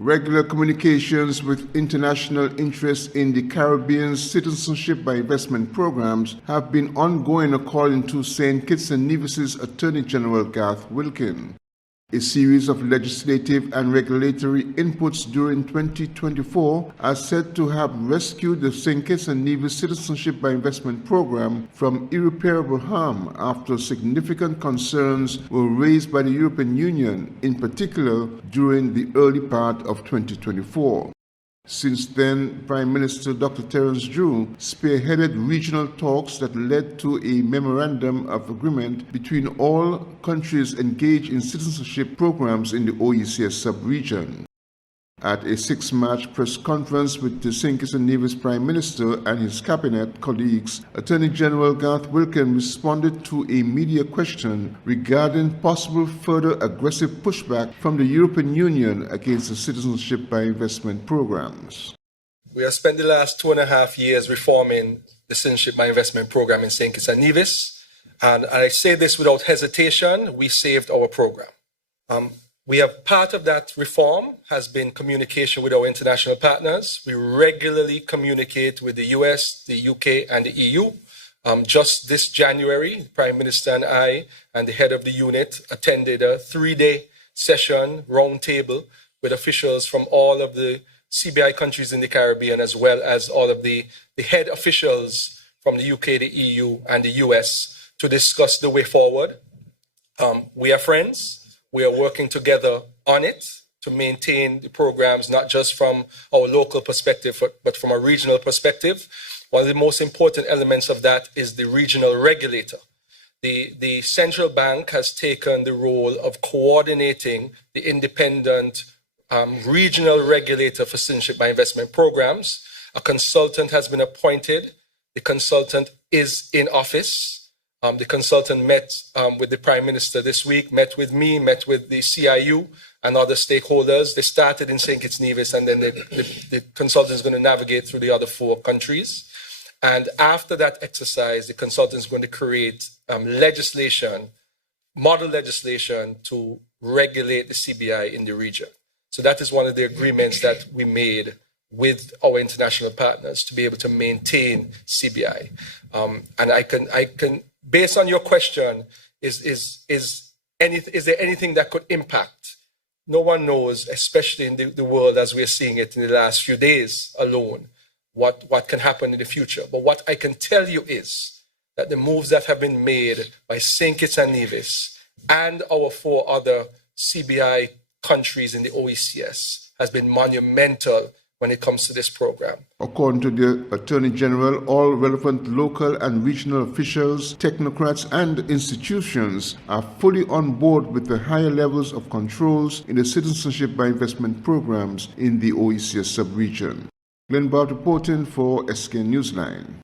Regular communications with international interests in the Caribbean's Citizenship by Investment programs have been ongoing, according to St. Kitts and Nevis's Attorney General Garth Wilkin. A series of legislative and regulatory inputs during 2024 are said to have rescued the St. Kitts and Nevis Citizenship by Investment program from irreparable harm after significant concerns were raised by the European Union, in particular during the early part of 2024. Since then, Prime Minister Dr. Terence Drew spearheaded regional talks that led to a memorandum of agreement between all countries engaged in citizenship programs in the OECS sub-region. At a 6 March press conference with the St. Kitts and Nevis Prime Minister and his cabinet colleagues, Attorney General Garth Wilkin responded to a media question regarding possible further aggressive pushback from the European Union against the Citizenship by Investment programs. We have spent the last 2.5 years reforming the Citizenship by Investment program in St. Kitts and Nevis, and I say this without hesitation: we saved our program. Part of that reform has been communication with our international partners. We regularly communicate with the US, the UK, and the EU. Just this January, the Prime Minister and I and the head of the unit attended a 3-day session roundtable with officials from all of the CBI countries in the Caribbean, as well as all of the head officials from the UK, the EU, and the US to discuss the way forward. We are friends. We are working together on it to maintain the programs, not just from our local perspective, but from a regional perspective. One of the most important elements of that is the regional regulator. The central bank has taken the role of coordinating the independent regional regulator for citizenship by investment programs. A consultant has been appointed. The consultant is in office. The consultant met with the Prime Minister this week, met with me, met with the CIU and other stakeholders. They started in St. Kitts Nevis, and then the consultant is going to navigate through the other 4 countries. And after that exercise, the consultant is going to create legislation, model legislation to regulate the CBI in the region. So that is one of the agreements that we made with our international partners to be able to maintain CBI. And I can. Based on your question, is there anything that could impact? No one knows, especially in the world as we're seeing it in the last few days alone, what can happen in the future. But what I can tell you is that the moves that have been made by St. Kitts and Nevis and our 4 other CBI countries in the OECS has been monumental when it comes to this program. According to the Attorney General, all relevant local and regional officials, technocrats, and institutions are fully on board with the higher levels of controls in the Citizenship by Investment programs in the OECS sub-region. Glenn Barth reporting for SK Newsline.